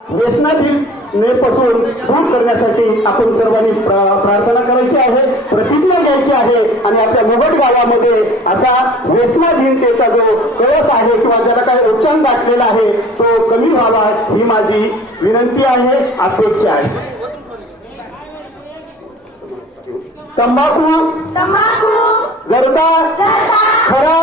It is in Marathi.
व्यसनाधीनतेपासून दूर करण्यासाठी आपण सर्वांनी प्रार्थना करायची आहे प्रतिज्ञा घ्यायची आहे आणि आपल्या मुघट गावामध्ये असा व्यसनाधीनतेचा जो कळस आहे किंवा ज्याला काही उच्चांक गाठलेला आहे तो कमी व्हावा ही माझी विनंती आहे अपेक्षा आहे. तंबाखू तंबाखू गर्दा खरा